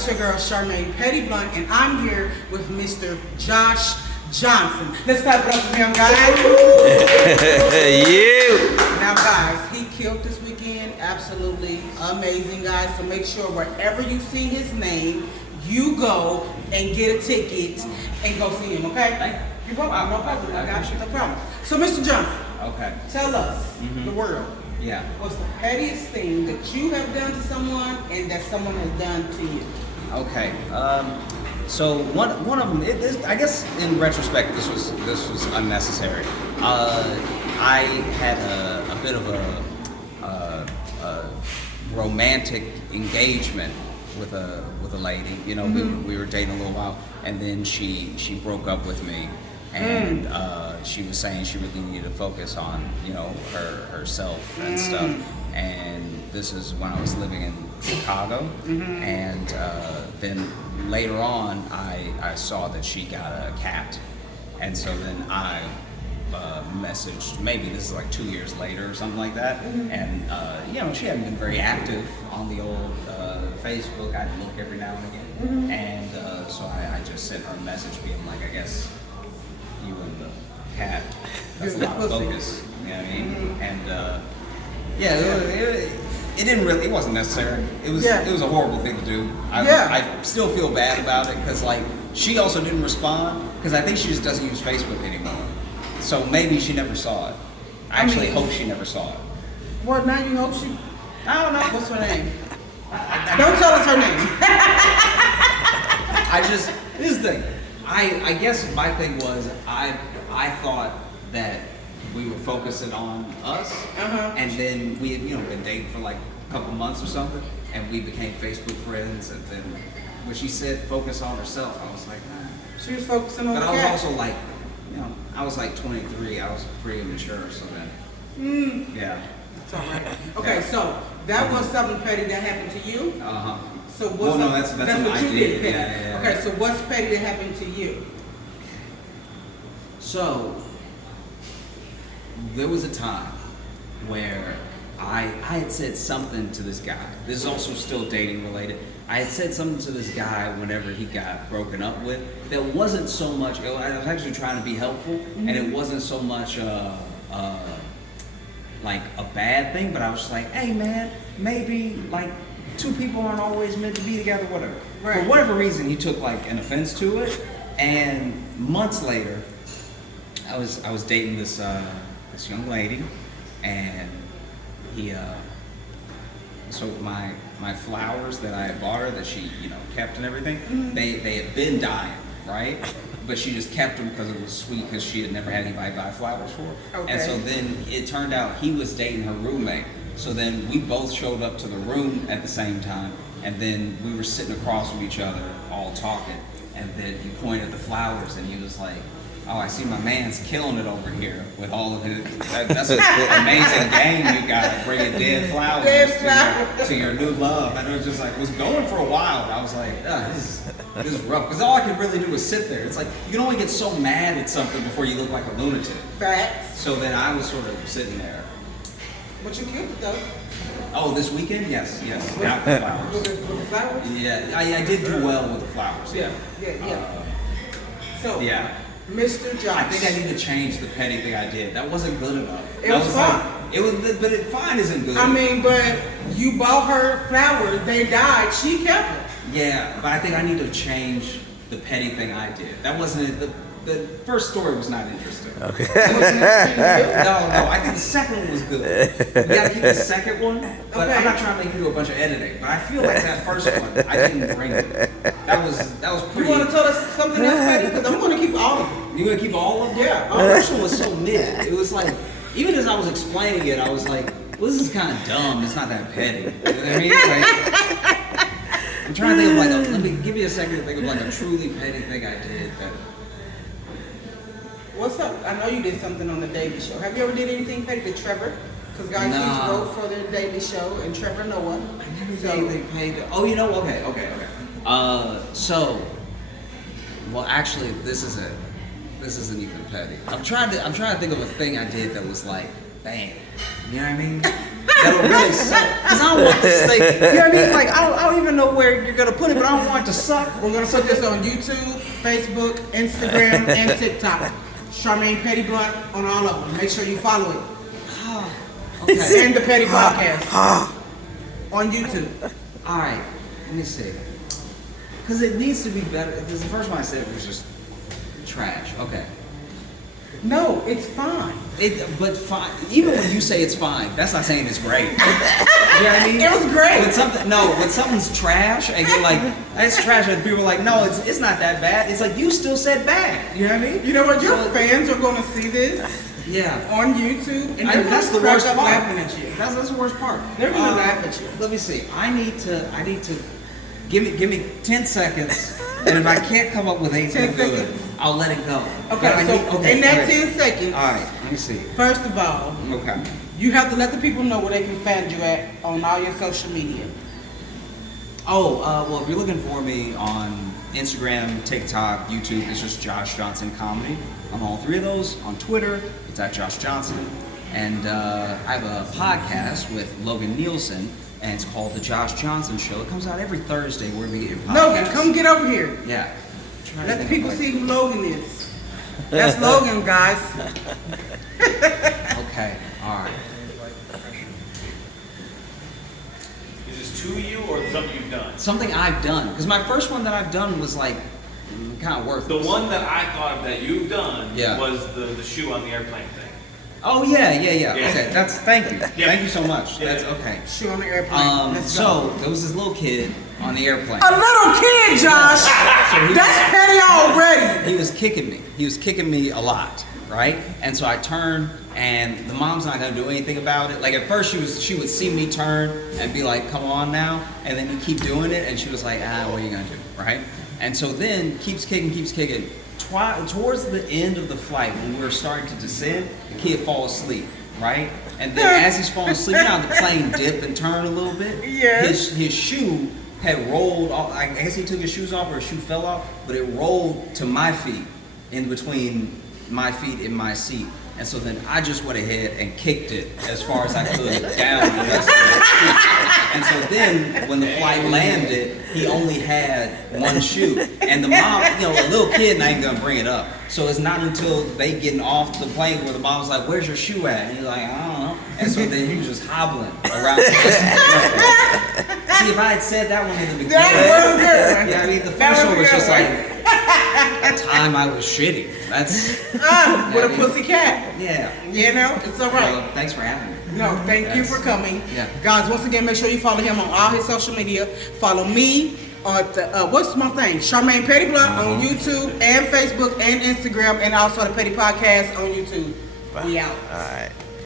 It's your girl Charmaine Petty Blunt, and I'm here with Mr. Josh Johnson. Let's clap it up for him, guys. You. Now, guys, he killed this weekend. Absolutely amazing, guys. So make sure wherever you see his name, you go and get a ticket and go see him. Okay? You're welcome. No problem. I got you. No problem. So, Mr. Johnson. Okay. Tell us, the world. Yeah. What's the pettiest thing that you have done to someone and that someone has done to you? Okay. So one of them, I guess in retrospect, this was unnecessary. I had a bit of a romantic engagement with a lady. You know, we were dating a little while, and then she broke up with me. And she was saying she really needed to focus on, you know, herself and stuff. And this is when I was living in Chicago. And then later on, I saw that she got a cat. And so then I messaged, maybe this is like 2 years later or something like that. And, you know, she hadn't been very active on the old Facebook. I'd look every now and again. And so I just sent her a message being like, I guess you and the cat, that's a lot of focus, you know what I mean? And yeah, it didn't really, it wasn't necessary. It was a horrible thing to do. I still feel bad about it because like she also didn't respond because I think she just doesn't use Facebook anymore. So maybe she never saw it. I actually hope she never saw it. Well, now you hope she, I don't know, what's her name? Don't tell us her name. This is the thing. I guess my thing was I thought that we were focusing on us, and then we had, you know, been dating for like a couple months or something, and we became Facebook friends. And then when she said focus on herself, I was like, nah. She was focusing on But the I was cat. also like, you know, I was like 23. I was pretty immature, so then yeah. It's all right. Okay, so that was something petty that happened to you. So what's Well, no, that's what what you I did did. petty. Yeah. Okay, so what's petty that happened to you? So there was a time where I had said something to this guy. This is also still dating related. I had said something to this guy whenever he got broken up with that wasn't so much, I was actually trying to be helpful, and it wasn't so much like a bad thing, but I was just like, hey man, maybe like two people aren't always meant to be together, whatever. Right. For whatever reason, he took like an offense to it, and months later, I was dating this young lady, and he so my flowers that I had bought her that she, you know, kept and everything, they had been dying, right? But she just kept them because it was sweet because she had never had anybody buy flowers for her. Okay. And so then it turned out he was dating her roommate. So then we both showed up to the room at the same time, and then we were sitting across from each other all talking, and then he pointed at the flowers and he was like, oh, I see my man's killing it over here with all of it. That's an amazing game you got, bringing dead flowers to your new love. And it was just like, it was going for a while. And I was like, this is rough. Because all I could really do was sit there. It's like, you can only get so mad at something before you look like a lunatic. Facts. So then I was sort of sitting there. But you killed it though. Oh, this weekend? Yes. Not the flowers. With the flowers? Yeah, I did do well with the flowers. Yeah. So, Yeah. Mr. Josh. I think I need to change the petty thing I did. That wasn't good enough. It was fine. But fine isn't good. I mean, but you bought her flowers, they died, she kept them. Yeah, but I think I need to change the petty thing I did. That wasn't the first story was not interesting. Okay. No, I think the second one was good. We gotta keep the second one, but Okay. I'm not trying to make you do a bunch of editing. But I feel like that first one, I didn't bring it. That was pretty. You want to tell us something else petty? Because I'm going to keep all of them. You gonna keep all of them? Yeah. The first one was so mid. It was like, even as I was explaining it, I was like, well, this is kind of dumb. It's not that petty. You know what I mean? Like, I'm trying to think of like, let me give you a second to think of like a truly petty thing I did that. What's up? I know you did something on the Daily Show. Have you ever did anything petty to Trevor? Because guys, Nah. he's wrote for the Daily Show and Trevor Noah. They paid. Oh, you know, okay. So, well, actually, this isn't even petty. I'm trying to think of a thing I did that was like, bang. You know what I mean? that'll really suck. Because I don't want this thing, you know what I mean? Like, I don't even know where you're going to put it, but I don't want it to suck. We're gonna put this on YouTube, Facebook, Instagram, and TikTok. Charmaine Petty Blunt on all of them. Make sure you follow it. Okay. And the Petty Podcast on YouTube. All right, let me see. Because it needs to be better. Because the first one I said was just trash. Okay. No, it's fine. But fine. Even when you say it's fine, that's not saying it's great. You know what I mean? It was great. When something's trash and you're like, it's trash, and people are like, no, it's not that bad. It's like you still said bad. You know what I mean? You know what? Your fans are gonna see this on YouTube, and that's the worst part. laughing at you. That's the worst part. They're gonna laugh at you. Let me see. I need to give me 10 seconds, and if I can't come up with anything 10 good, seconds. I'll let it go. Okay, in that 10 seconds, all right, let me see. first of all, Okay. you have to let the people know where they can find you at on all your social media. Oh, well, if you're looking for me on Instagram, TikTok, YouTube, it's just Josh Johnson Comedy. On all three of those. On Twitter, it's at Josh Johnson. And I have a podcast with Logan Nielsen, and it's called The Josh Johnson Show. It comes out every Thursday where we get your podcast. Logan, come get over here. Yeah. Let the people see who Logan is. That's Logan, guys. Okay, all right. Is this to you or something you've done? Something I've done. Because my first one that I've done was like kind of worthless. The one that I thought of that you've done Yeah. was the shoe on the airplane thing. Oh yeah. Yeah. Okay, thank you. Yeah. Thank you so much. Yeah. That's okay. Shoe on the airplane. Let's go. So there was this little kid on the airplane. A little kid, Josh. That's petty already. He was kicking me. He was kicking me a lot, right? And so I turned, and the mom's not gonna do anything about it. Like at first, she would see me turn and be like, "Come on now," and then he'd keep doing it, and she was like, "What are you gonna do?" Right? And so then keeps kicking. Towards the end of the flight, when we were starting to descend, the kid falls asleep, right? And then as he's falling asleep, now the plane dipped and turned a little bit. Yeah. His shoe had rolled off. I guess he took his shoes off, or his shoe fell off, but it rolled to my feet, in between my feet and my seat. And so then I just went ahead and kicked it as far as I could down the rest of the seat. And so then when the flight landed, he only had one shoe. And the mom, a little kid, and I ain't gonna bring it up. So it's not until they getting off the plane where the mom's like, "Where's your shoe at?" And he's like, "I don't know." And so then he was just hobbling around the rest of the plane. See, if I had said that one in the beginning, That was good. yeah, I mean, the first one was just like a time I was shitty. That's With a pussy cat. yeah. You know, it's all right. Well, thanks for having me. No, thank you for coming. Yeah. Guys, once again, make sure you follow him on all his social media. Follow me on what's my thing? Charmaine Petty Blunt on YouTube and Facebook and Instagram, and also the Petty Podcast on YouTube. We out. All right.